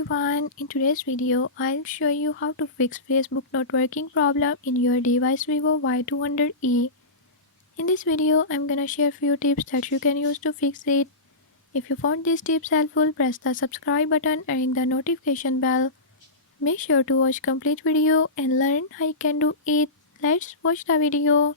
everyone, in today's video I'll show you how to fix Facebook not working problem in your device Vivo Y200e. In this video I'm gonna share few tips that you can use to fix it. If you found these tips helpful, press the subscribe button and ring the notification bell. Make sure to watch complete video and learn how you can do it. Let's watch the video.